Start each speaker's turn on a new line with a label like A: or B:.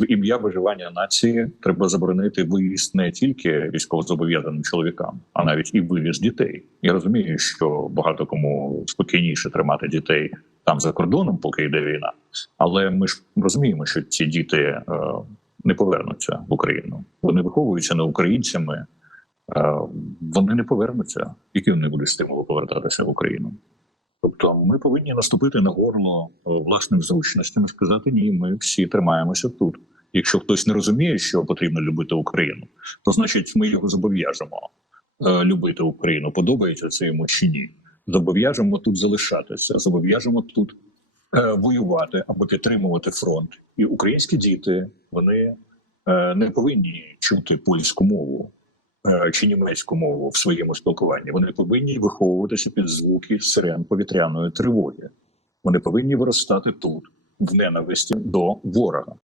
A: в ім'я виживання нації треба заборонити виїзд не тільки військовозобов'язаним чоловікам, а навіть і виїзд дітей. Я розумію, що багато кому спокійніше тримати дітей там за кордоном, поки йде війна. Але ми ж розуміємо, що ці діти е, не повернуться в Україну. Вони виховуються не українцями. Е, вони не повернуться, які вони будуть стимулу повертатися в Україну. Тобто, ми повинні наступити на горло е, власним зручностям і сказати ні, ми всі тримаємося тут. Якщо хтось не розуміє, що потрібно любити Україну, то значить ми його зобов'яжемо е, любити Україну. Подобається це йому чи ні. Зобов'яжемо тут залишатися, зобов'яжемо тут е, воювати або підтримувати фронт. І українські діти вони не повинні чути польську мову чи німецьку мову в своєму спілкуванні. Вони повинні виховуватися під звуки сирен повітряної тривоги. Вони повинні виростати тут в ненависті до ворога.